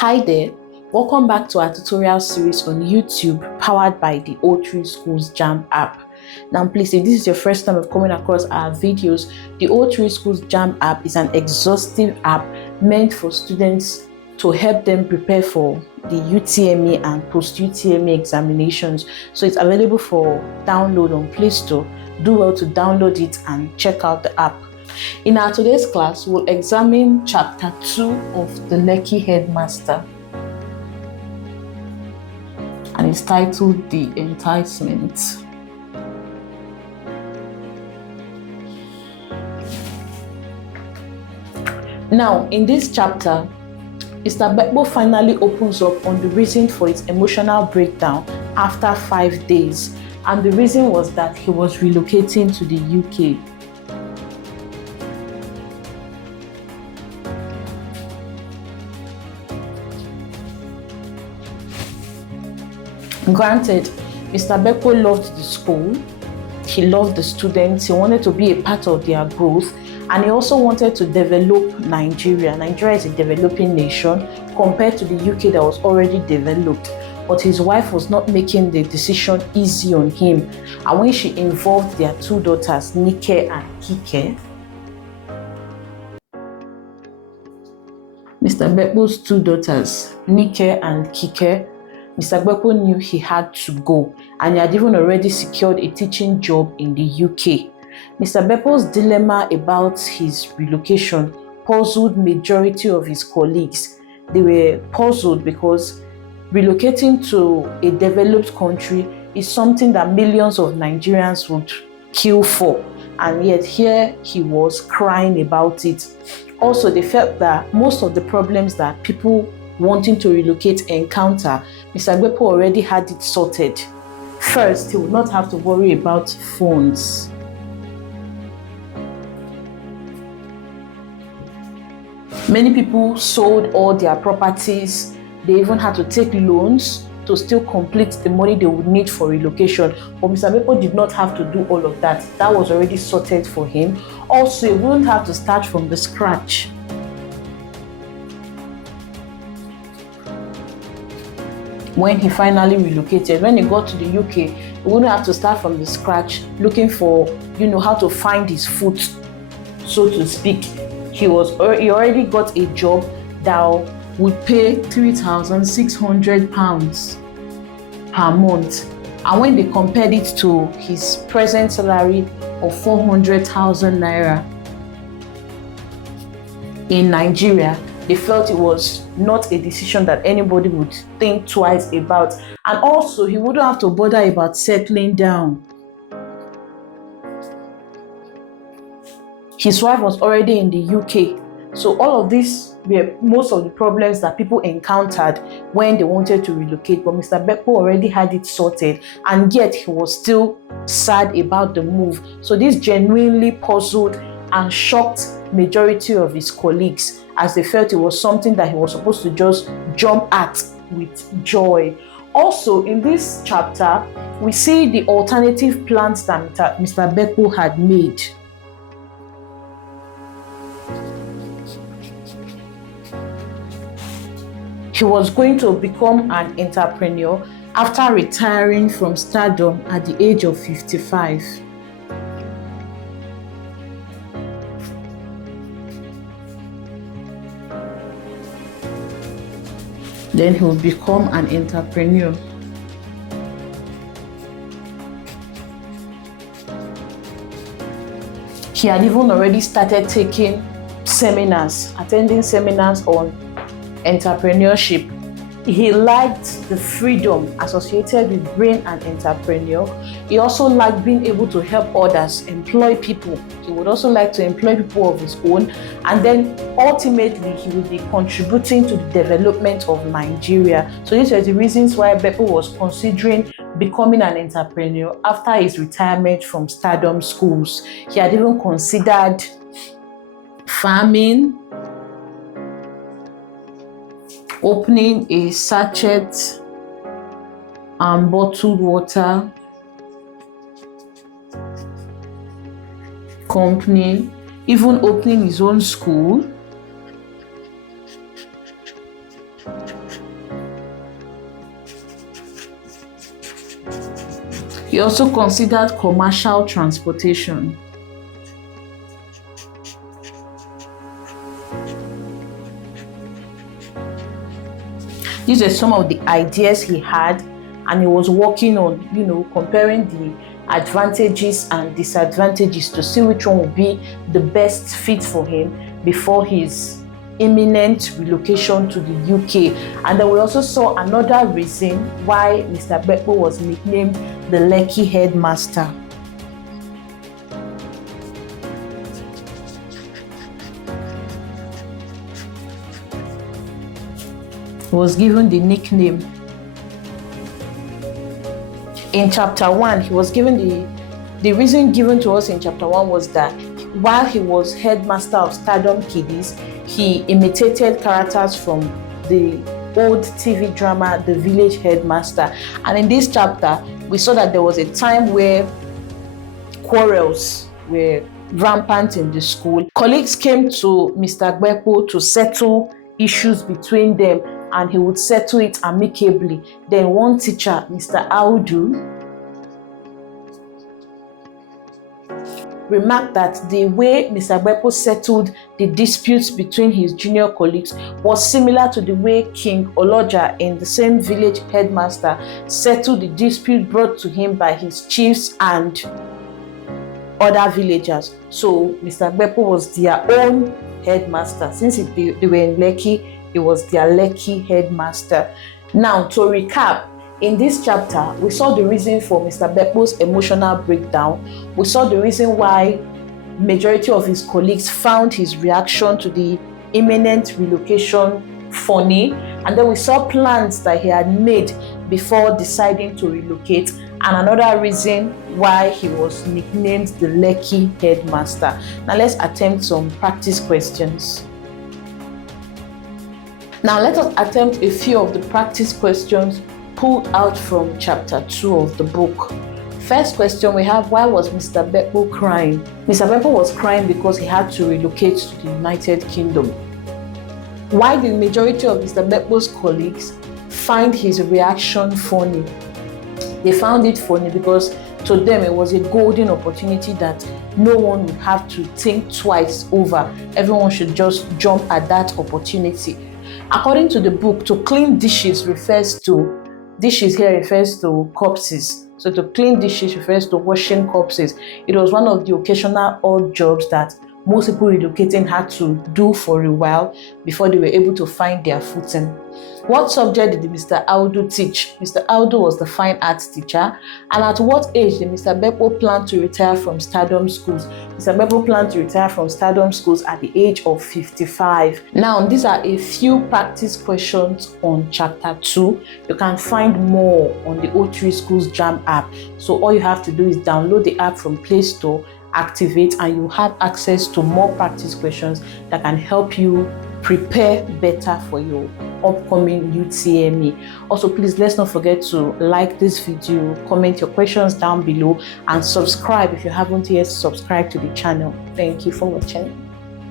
Hi there, welcome back to our tutorial series on YouTube powered by the O3 Schools JAMB app. Now please, if this is your first time of coming across our videos, the O3 Schools JAMB app is an exhaustive app meant for students to help them prepare for the UTME and post-UTME examinations. So it's available for download on Play Store. Do well to download it and check out the app. In our today's class, we'll examine chapter 2 of the Lekki Headmaster, and it's titled The Enticement. Now, in this chapter, Mr. Bepo finally opens up on the reason for his emotional breakdown after 5 days, and the reason was that he was relocating to the UK. Granted, Mr. Bepo loved the school, he loved the students, he wanted to be a part of their growth, and he also wanted to develop Nigeria. Nigeria is a developing nation compared to the UK that was already developed. But his wife was not making the decision easy on him. And when she involved their 2 daughters, Nike and Kike, Mr. Bepo's 2 daughters, Nike and Kike, Mr. Bepo knew he had to go, and he had even already secured a teaching job in the UK. Mr. Bepo's dilemma about his relocation puzzled majority of his colleagues. They were puzzled because relocating to a developed country is something that millions of Nigerians would kill for, and yet here he was crying about it. Also, they felt that most of the problems that people wanting to relocate encounter, Mr. Bepo already had it sorted. First, he would not have to worry about phones. Many people sold all their properties. They even had to take loans to still complete the money they would need for relocation. But Mr. Bepo did not have to do all of that. That was already sorted for him. Also, he wouldn't have to start from the scratch. When he finally relocated, when he got to the UK, he wouldn't have to start from the scratch looking for, how to find his foot, so to speak. He already got a job that would pay £3,600 per month. And when they compared it to his present salary of 400,000 naira in Nigeria, they felt it was not a decision that anybody would think twice about. And also, he wouldn't have to bother about settling down. His wife was already in the UK. So all of these were most of the problems that people encountered when they wanted to relocate. But Mr. Bepo already had it sorted, and yet he was still sad about the move. So this genuinely puzzled and shocked majority of his colleagues, as they felt it was something that he was supposed to just jump at with joy. Also, in this chapter, we see the alternative plans that Mr. Bepo had made. He was going to become an entrepreneur after retiring from Stardom at the age of 55. Then he will become an entrepreneur. He had even already started taking seminars, attending seminars on entrepreneurship. He liked the freedom associated with being an entrepreneur. He also liked being able to help others, employ people. He would also like to employ people of his own, and then ultimately he would be contributing to the development of Nigeria. So these were the reasons why Bepo was considering becoming an entrepreneur after his retirement from Stardom Schools. He had even considered farming, opening a sachet and bottled water company, even opening his own school. He also considered commercial transportation. These are some of the ideas he had, and he was working on, comparing the advantages and disadvantages to see which one would be the best fit for him before his imminent relocation to the UK. And then we also saw another reason why Mr. Bepo was nicknamed the Lekki Headmaster. He was given the nickname. In chapter 1, he was given the reason given to us in chapter 1 was that while he was headmaster of Stardom Kiddies, he imitated characters from the old TV drama The Village Headmaster. And in this chapter, we saw that there was a time where quarrels were rampant in the school. Colleagues came to Mr. Bepo to settle issues between them, and he would settle it amicably. Then one teacher, Mr. Audu, remarked that the way Mr. Bepo settled the disputes between his junior colleagues was similar to the way King Oloja in the same village headmaster settled the dispute brought to him by his chiefs and other villagers. So Mr. Bepo was their own headmaster. Since they were in Lekki, he was their Lekki headmaster. Now, to recap, in this chapter, we saw the reason for Mr. Bepo's emotional breakdown. We saw the reason why majority of his colleagues found his reaction to the imminent relocation funny. And then we saw plans that he had made before deciding to relocate. And another reason why he was nicknamed the Lekki Headmaster. Now let's attempt some practice questions. Now let us attempt a few of the practice questions pulled out from chapter 2 of the book. First question we have, why was Mr. Bepo crying? Mr. Bepo was crying because he had to relocate to the United Kingdom. Why did the majority of Mr. Bepo's colleagues find his reaction funny? They found it funny because to them it was a golden opportunity that no one would have to think twice over. Everyone should just jump at that opportunity. According to the book, to clean dishes refers to corpses. So to clean dishes refers to washing corpses. It was one of the occasional odd jobs that most people relocating had to do for a while before they were able to find their footing. What subject did Mr. Audu teach? Mr. Audu was the fine arts teacher. And at what age did Mr. Bepo plan to retire from Stardom Schools? Mr. Bepo planned to retire from Stardom Schools at the age of 55. Now, these are a few practice questions on chapter 2. You can find more on the O3 Schools JAMB app. So all you have to do is download the app from Play Store, activate, and you have access to more practice questions that can help you prepare better for your upcoming UTME. Also, please let's not forget to like this video, comment your questions down below, and subscribe if you haven't yet subscribed to the channel. Thank you for watching.